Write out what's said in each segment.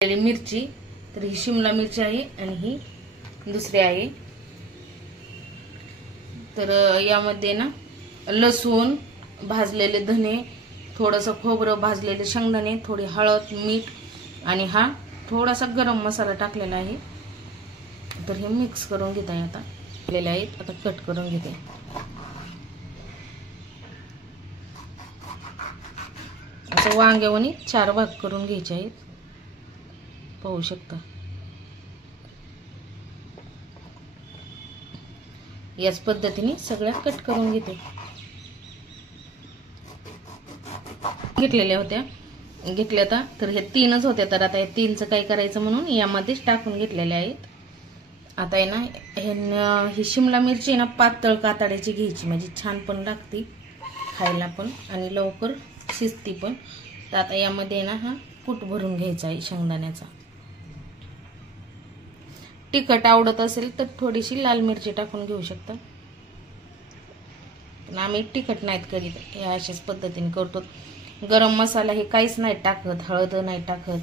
मिरची, तर ही शिमला मिरची आहे आणि ही दुसरी आहे। तर यामध्ये ना लसूण, भाजलेले धने, थोडंसं खोबरं, भाजलेले शेंगदाणे, थोडी हळद, मीठ आणि हा थोडासा गरम मसाला टाकलेला आहे। तर हे मिक्स करून घेत आहे। आता केलेले आहेत, आता कट करून घेते। असं वांग्यावानी 4 भाग करून घ्यायचे आहेत, पाहू शकता। याच पद्धतीने सगळ्या कट करून घेतलेल्या होत्या। घेतल्या तर हे 3च होत्या, तर आता या 3चं काय करायचं म्हणून यामध्येच टाकून घेतलेले आहेत। आता आहे ना ही शिमला मिरची ना पातळ कातड्याची घ्यायची, म्हणजे छान पण लागते खायला पण आणि लवकर शिजती पण। तर आता यामध्ये ना हा कूट भरून घ्यायचा आहे शेंगदाण्याचा। तिखट आवडत असेल तर थोडीशी लाल मिरची टाकून घेऊ शकता, पण आम्ही तिखट नाहीत करीत, या अशाच पद्धतीने करतो। गरम मसाला हे काहीच नाही टाकत, हळद नाही टाकत,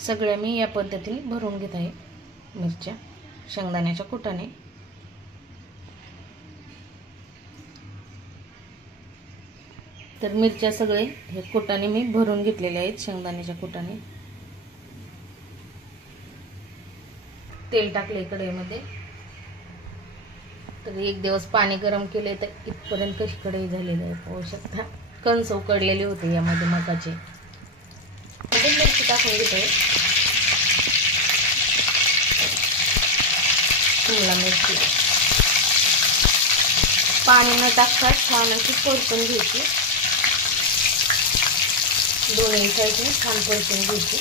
सगळ्या मी या पद्धतीने भरून घेत आहे मिरच्या शेंगदाण्याच्या कुटाने। तर मिरच्या सगळे हे कुटाने मी भरून घेतलेले आहेत शेंगदाण्याच्या कुटाने। तेल टाकले कढईमध्ये, तर एक दिवस पाणी गरम केले तर इथपर्यंत कशी कढई झालेली आहे पाहू शकता। कंस उकडलेले होते यामध्ये मकाचे। मिरची टाकून घेतोय, शिमला मिरची पाणी न टाकता छान अशी परतून घ्यायची, दोन्ही साईडने छान परतून घ्यायची।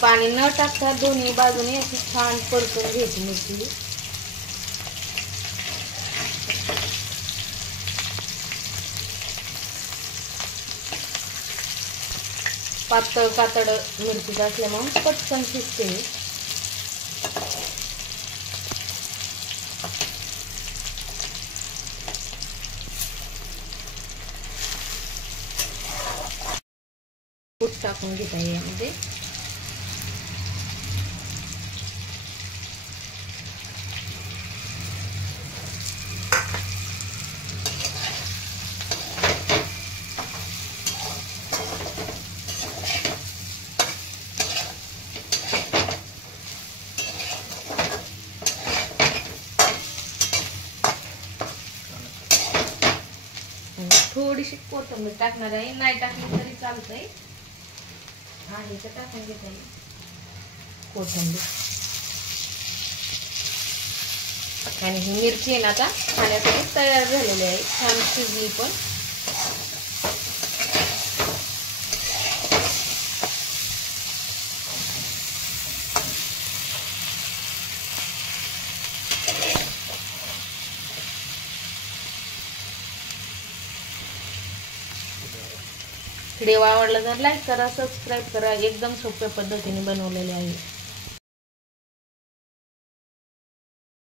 पाणी न टाकता दोन्ही बाजूने अशी छान परतून घ्यायची मिरची। पातळ कातड मिरची असल्यामुळे पटकन शिजते। कूट टाकून घेत आहे यामध्ये। थोडीशी कोथिंबीर टाकणार आहे, नाही टाकली तरी चालतंय, आणि ते टाकून घेत आहे कोथिंबीर। आणि ही मिरची ना आता खाण्यासाठी तयार झालेली आहे, छान शिजली पण। व्हिडिओ आवडला तर लाईक करा, सबस्क्राईब करा, एकदम सोप्या पद्धतीने बनवलेले आहे।